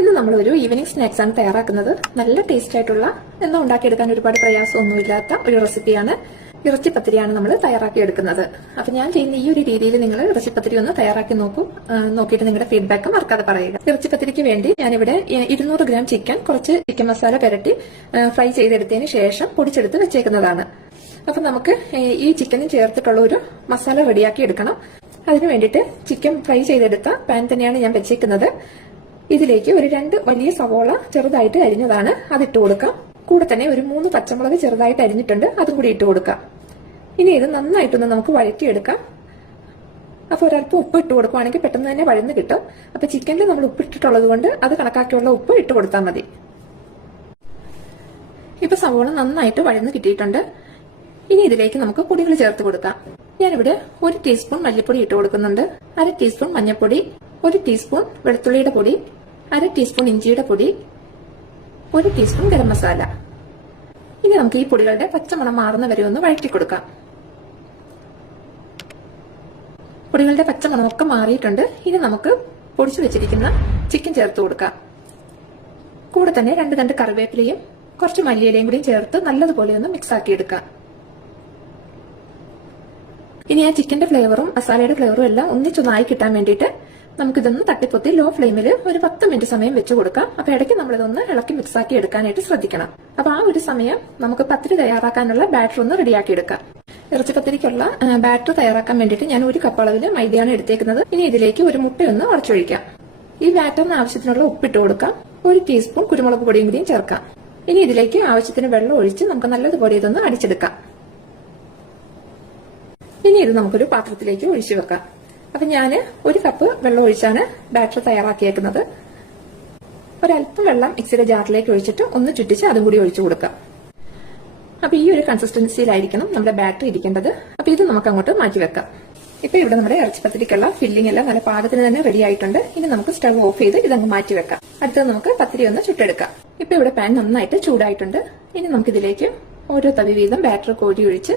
ഇന്ന് നമ്മളൊരു evening snacks ആണ് തയ്യാറാക്കുന്നത്. നല്ല ടേസ്റ്റ് ആയിട്ടുള്ള എന്നാൽ ഉണ്ടാക്കിയെടുക്കാൻ ഒരുപാട് പ്രയാസമൊന്നുമില്ലാത്ത ഒരു റെസിപ്പിയാണ്. ഇറച്ചിപ്പത്തിരിയാണ് നമ്മൾ തയ്യാറാക്കി എടുക്കുന്നത്. അപ്പൊ ഞാൻ ചെയ്യുന്ന ഈ ഒരു രീതിയിൽ നിങ്ങൾ ഇറച്ചിപ്പത്തിരി ഒന്ന് തയ്യാറാക്കി നോക്കും. നോക്കിയിട്ട് നിങ്ങളുടെ ഫീഡ്ബാക്ക് മറക്കാതെ പറയുക. ഇറച്ചിപ്പത്തിരിക്ക് വേണ്ടി ഞാനിവിടെ 200 ഗ്രാം ചിക്കൻ കുറച്ച് ചിക്കൻ മസാല പുരട്ടി ഫ്രൈ ചെയ്തെടുത്തതിന് ശേഷം പൊടിച്ചെടുത്ത് വെച്ചേക്കുന്നതാണ്. അപ്പൊ നമുക്ക് ഈ ചിക്കനും ചേർത്തിട്ടുള്ള ഒരു മസാല റെഡിയാക്കി എടുക്കണം. അതിനു വേണ്ടിയിട്ട് ചിക്കൻ ഫ്രൈ ചെയ്തെടുത്ത പാൻ തന്നെയാണ് ഞാൻ വെച്ചേക്കുന്നത്. ഇതിലേക്ക് ഒരു 2 വലിയ സവോള ചെറുതായിട്ട് അരിഞ്ഞതാണ്, അതിട്ട് കൊടുക്കാം. കൂടെ തന്നെ ഒരു 3 പച്ചമുളക് ചെറുതായിട്ട് അരിഞ്ഞിട്ടുണ്ട്, അതും കൂടി ഇട്ട് കൊടുക്കാം. ഇനി ഇത് നന്നായിട്ടൊന്ന് നമുക്ക് വഴറ്റിയെടുക്കാം. അപ്പൊ ഒരല്പം ഉപ്പ് ഇട്ട് കൊടുക്കുവാണെങ്കിൽ പെട്ടെന്ന് തന്നെ വഴന്ന് കിട്ടും. അപ്പൊ ചിക്കനിൽ നമ്മൾ ഉപ്പ് ഇട്ടിട്ടുള്ളത് കൊണ്ട് അത് കണക്കാക്കിയുള്ള ഉപ്പ് ഇട്ട് കൊടുത്താൽ മതി. ഇപ്പൊ സവോള നന്നായിട്ട് വഴന്ന് കിട്ടിയിട്ടുണ്ട്. ഇനി ഇതിലേക്ക് നമുക്ക് പൊടികൾ ചേർത്ത് കൊടുക്കാം. ഞാനിവിടെ 1 ടീസ്പൂൺ മല്ലിപ്പൊടി ഇട്ട് കൊടുക്കുന്നുണ്ട്, 1/2 ടീസ്പൂൺ മഞ്ഞൾപ്പൊടി, 1 ടീസ്പൂൺ വെളുത്തുള്ളിയുടെ പൊടി, 1/2 ടീസ്പൂൺ ഇഞ്ചിയുടെ പൊടി, 1 ടീസ്പൂൺ ഗരം മസാല. ഇനി നമുക്ക് ഈ പൊടികളുടെ പച്ചമണം മാറുന്ന വരെ ഒന്ന് വഴറ്റി കൊടുക്കാം. പൊടികളുടെ പച്ചമണമൊക്കെ മാറിയിട്ടുണ്ട്. ഇനി നമുക്ക് പൊടിച്ചു വെച്ചിരിക്കുന്ന ചിക്കൻ ചേർത്ത് കൊടുക്കാം. കൂടെ തന്നെ 2 തണ്ട് കറിവേപ്പിലയും കുറച്ച് മല്ലിയിലയും കൂടി ചേർത്ത് നല്ലതുപോലെ ഒന്ന് മിക്സ് ആക്കി എടുക്കാം. ഇനി ആ ചിക്കന്റെ ഫ്ലേവറും മസാലയുടെ ഫ്ലേവറും എല്ലാം ഒന്നിച്ചൊന്നായി കിട്ടാൻ വേണ്ടിയിട്ട് നമുക്കിതൊന്ന് തട്ടിപ്പൊത്തി ലോ ഫ്ലെയിമിൽ ഒരു 10 മിനിറ്റ് സമയം വെച്ച് കൊടുക്കാം. അപ്പൊ ഇടയ്ക്ക് നമ്മളിതൊന്ന് ഇളക്കി മിക്സ് ആക്കി എടുക്കാനായിട്ട് ശ്രദ്ധിക്കണം. അപ്പൊ ആ ഒരു സമയം നമുക്ക് പത്തിരി തയ്യാറാക്കാനുള്ള ബാറ്റർ ഒന്ന് റെഡിയാക്കി എടുക്കാം. ഇറച്ചിപ്പത്തിരിക്കുള്ള ബാറ്റർ തയ്യാറാക്കാൻ വേണ്ടിയിട്ട് ഞാൻ 1 കപ്പ് അളവിൽ മൈദയാണ് എടുത്തേക്കുന്നത്. ഇനി ഇതിലേക്ക് ഒരു മുട്ടയൊന്ന് ഉടച്ചൊഴിക്കാം. ഈ ബാറ്ററിന് ആവശ്യത്തിനുള്ള ഉപ്പിട്ട് കൊടുക്കാം. 1 ടീസ്പൂൺ കുരുമുളക് പൊടിയും കൂടിയും ചേർക്കാം. ഇനി ഇതിലേക്ക് ആവശ്യത്തിന് വെള്ളം ഒഴിച്ച് നമുക്ക് നല്ലതുപോലെ ഇതൊന്ന് അടിച്ചെടുക്കാം. ഇനി ഇത് നമുക്കൊരു പാത്രത്തിലേക്ക് ഒഴിച്ചു വെക്കാം. അപ്പൊ ഞാൻ 1 കപ്പ് വെള്ളം ഒഴിച്ചാണ് ബാറ്റർ തയ്യാറാക്കിയേക്കുന്നത്. ഒരല്പം വെള്ളം മിക്സിയുടെ ജാറിലേക്ക് ഒഴിച്ചിട്ട് ഒന്ന് ചുറ്റിച്ച് അതും കൂടി ഒഴിച്ചു കൊടുക്കാം. അപ്പൊ ഈ ഒരു കൺസിസ്റ്റൻസിയിലായിരിക്കണം നമ്മുടെ ബാറ്റർ ഇരിക്കേണ്ടത്. അപ്പൊ ഇത് നമുക്ക് അങ്ങോട്ട് മാറ്റി വെക്കാം. ഇപ്പൊ ഇവിടെ നമ്മുടെ ഇറച്ചിപ്പത്തിരിക്കുള്ള ഫില്ലിംഗ് എല്ലാം നല്ല പാകത്തിന് തന്നെ റെഡി ആയിട്ടുണ്ട്. ഇനി നമുക്ക് സ്റ്റവ് ഓഫ് ചെയ്ത് ഇതങ്ങ് മാറ്റി വെക്കാം. അടുത്തത് നമുക്ക് പത്തിരി ഒന്ന് ചുട്ടെടുക്കാം. ഇപ്പൊ ഇവിടെ പാൻ നന്നായിട്ട് ചൂടായിട്ടുണ്ട്. ഇനി നമുക്ക് ഇതിലേക്ക് ഓരോ തവി വീതം ബാറ്റർ കോരി ഒഴിച്ച്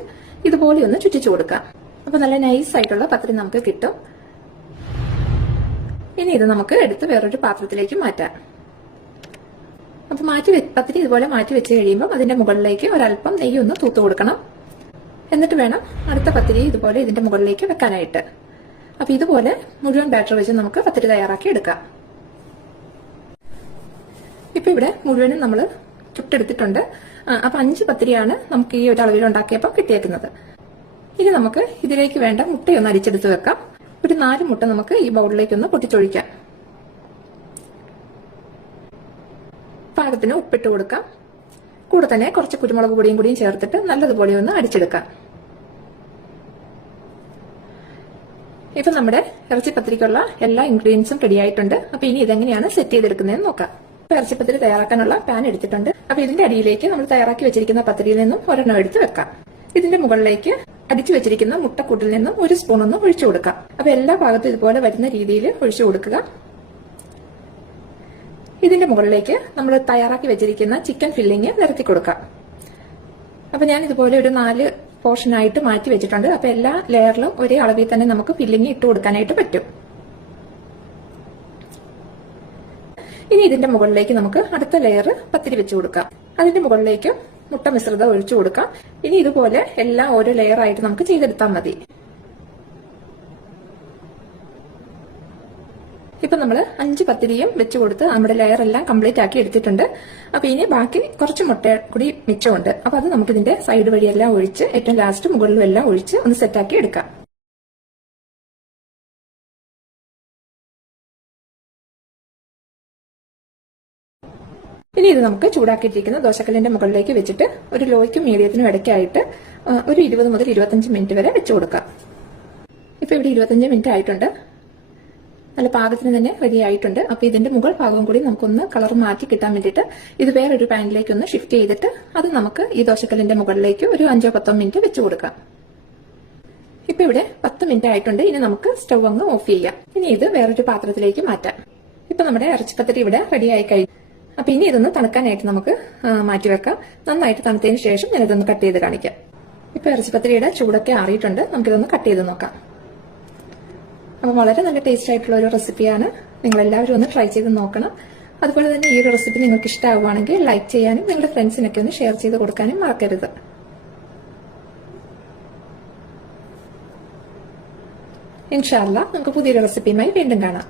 ഇതുപോലെ ഒന്ന് ചുറ്റിച്ചു കൊടുക്കാം. അപ്പൊ നല്ല നൈസ് ആയിട്ടുള്ള പത്തിരി നമുക്ക് കിട്ടും. ഇനി ഇത് നമുക്ക് എടുത്ത് വേറൊരു പാത്രത്തിലേക്ക് മാറ്റാം. അപ്പൊ പത്തിരി ഇതുപോലെ മാറ്റി വെച്ച് കഴിയുമ്പോൾ അതിന്റെ മുകളിലേക്ക് ഒരല്പം നെയ്യ് ഒന്ന് തൂത്ത് കൊടുക്കണം. എന്നിട്ട് വേണം അടുത്ത പത്തിരി ഇതുപോലെ ഇതിന്റെ മുകളിലേക്ക് വെക്കാനായിട്ട്. അപ്പൊ ഇതുപോലെ മുഴുവൻ ബാറ്റർ വെച്ച് നമുക്ക് പത്തിരി തയ്യാറാക്കി എടുക്കാം. ഇപ്പൊ ഇവിടെ മുഴുവനും നമ്മൾ ചുട്ടെടുത്തിട്ടുണ്ട്. അപ്പൊ 5 പത്തിരിയാണ് നമുക്ക് ഈ ഒരു അളവിൽ ഉണ്ടാക്കിയപ്പോൾ കിട്ടിയേക്കുന്നത്. ഇനി നമുക്ക് ഇതിലേക്ക് വേണ്ട മുട്ടയൊന്ന് അരിച്ചെടുത്ത് വെക്കാം. ഒരു 4 മുട്ട നമുക്ക് ഈ ബൗളിലേക്ക് ഒന്ന് പൊട്ടിച്ചൊഴിക്കാം. പാകത്തിന് ഉപ്പിട്ട് കൊടുക്കാം. കൂടെ തന്നെ കുറച്ച് കുരുമുളക് പൊടിയും കൂടിയും ചേർത്തിട്ട് നല്ലതുപോലെ ഒന്ന് അടിച്ചെടുക്കാം. ഇപ്പൊ നമ്മുടെ ഇറച്ചിപ്പത്തിരിക്കുള്ള എല്ലാ ഇൻഗ്രീഡിയൻസും റെഡി ആയിട്ടുണ്ട്. അപ്പൊ ഇനി ഇതെങ്ങനെയാണ് സെറ്റ് ചെയ്തെടുക്കുന്നതെന്ന് നോക്കാം. ഇപ്പൊ ഇറച്ചിപ്പത്തിരി തയ്യാറാക്കാനുള്ള പാൻ എടുത്തിട്ടുണ്ട്. അപ്പൊ ഇതിന്റെ അടിയിലേക്ക് നമ്മൾ തയ്യാറാക്കി വെച്ചിരിക്കുന്ന പത്തിരിയിൽ നിന്നും ഒരെണ്ണം എടുത്ത് വെക്കാം. ഇതിന്റെ മുകളിലേക്ക് അടിച്ചു വെച്ചിരിക്കുന്ന മുട്ടക്കൂട്ടിൽ നിന്നും 1 സ്പൂൺ ഒന്ന് ഒഴിച്ചു കൊടുക്കാം. അപ്പൊ എല്ലാ ഭാഗത്തും ഇതുപോലെ വരുന്ന രീതിയിൽ ഒഴിച്ചു കൊടുക്കുക. ഇതിന്റെ മുകളിലേക്ക് നമ്മൾ തയ്യാറാക്കി വെച്ചിരിക്കുന്ന ചിക്കൻ ഫില്ലിങ് നിരത്തി കൊടുക്കാം. അപ്പൊ ഞാൻ ഇതുപോലെ ഒരു 4 പോർഷനായിട്ട് മാറ്റി വെച്ചിട്ടുണ്ട്. അപ്പൊ എല്ലാ ലെയറിലും ഒരേ അളവിൽ തന്നെ നമുക്ക് ഫില്ലിങ് ഇട്ട് കൊടുക്കാനായിട്ട് പറ്റും. ഇനി ഇതിന്റെ മുകളിലേക്ക് നമുക്ക് അടുത്ത ലെയർ പത്തിരി വെച്ച് കൊടുക്കാം. അതിന്റെ മുകളിലേക്ക് മുട്ട മിശ്രിതം ഒഴിച്ചു കൊടുക്കാം. ഇനി ഇതുപോലെ എല്ലാം ഓരോ ലെയർ ആയിട്ട് നമുക്ക് ചെയ്തെടുത്താൽ മതി. ഇപ്പൊ നമ്മൾ 5 പത്തിരിയും വെച്ച് കൊടുത്ത് നമ്മുടെ ലെയർ എല്ലാം കംപ്ലീറ്റ് ആക്കി എടുത്തിട്ടുണ്ട്. അപ്പൊ ഇനി ബാക്കി കുറച്ച് മുട്ട കൂടി മിച്ചമുണ്ട്. അപ്പൊ അത് നമുക്ക് ഇതിന്റെ സൈഡ് വഴിയെല്ലാം ഒഴിച്ച് ഏറ്റവും ലാസ്റ്റ് മുകളിലും എല്ലാം ഒഴിച്ച് ഒന്ന് സെറ്റാക്കി എടുക്കാം. ഇനി ഇത് നമുക്ക് ചൂടാക്കിയിട്ടിരിക്കുന്ന ദോശക്കല്ലിന്റെ മുകളിലേക്ക് വെച്ചിട്ട് ഒരു ലോയ്ക്കും മീഡിയത്തിനും ഇടയ്ക്കായിട്ട് ഒരു 20 മുതൽ 25 മിനിറ്റ് വരെ വെച്ചു കൊടുക്കാം. ഇപ്പൊ ഇവിടെ 25 മിനിറ്റ് ആയിട്ടുണ്ട്. നല്ല പാകത്തിന് തന്നെ റെഡി ആയിട്ടുണ്ട്. അപ്പൊ ഇതിന്റെ മുകൾ ഭാഗവും കൂടി നമുക്കൊന്ന് കളർ മാറ്റി കിട്ടാൻ വേണ്ടിയിട്ട് ഇത് വേറൊരു പാനിലേക്ക് ഒന്ന് ഷിഫ്റ്റ് ചെയ്തിട്ട് അത് നമുക്ക് ഈ ദോശക്കല്ലിന്റെ മുകളിലേക്ക് ഒരു 5-10 മിനിറ്റ് വെച്ചു കൊടുക്കാം. ഇപ്പൊ ഇവിടെ 10 മിനിറ്റ് ആയിട്ടുണ്ട്. ഇനി നമുക്ക് സ്റ്റവ് അങ്ങ് ഓഫ് ചെയ്യാം. ഇനി ഇത് വേറൊരു പാത്രത്തിലേക്ക് മാറ്റാം. ഇപ്പൊ നമ്മുടെ ഇറച്ചിപ്പത്തിരി ഇവിടെ റെഡി ആയി കഴിഞ്ഞു. അപ്പൊ ഇനി ഇതൊന്ന് തണുക്കാനായിട്ട് നമുക്ക് മാറ്റിവെക്കാം. നന്നായിട്ട് തണുത്തതിന് ശേഷം ഞാനിതൊന്ന് കട്ട് ചെയ്ത് കാണിക്കാം. ഇപ്പൊ ഇറച്ചിപ്പത്തിരിയുടെ ചൂടൊക്കെ ആറിയിട്ടുണ്ട്. നമുക്കിതൊന്ന് കട്ട് ചെയ്ത് നോക്കാം. അപ്പൊ വളരെ നല്ല ടേസ്റ്റ് ആയിട്ടുള്ള ഒരു റെസിപ്പിയാണ്. നിങ്ങൾ എല്ലാവരും ഒന്ന് ട്രൈ ചെയ്ത് നോക്കണം. അതുപോലെ തന്നെ ഈ ഒരു റെസിപ്പി നിങ്ങൾക്ക് ഇഷ്ടമാവുകയാണെങ്കിൽ ലൈക്ക് ചെയ്യാനും നിങ്ങളുടെ ഫ്രണ്ട്സിനൊക്കെ ഒന്ന് ഷെയർ ചെയ്ത് കൊടുക്കാനും മറക്കരുത്. ഇൻഷാ അല്ലാഹ് നമുക്ക് പുതിയൊരു റെസിപ്പിയുമായി വീണ്ടും കാണാം.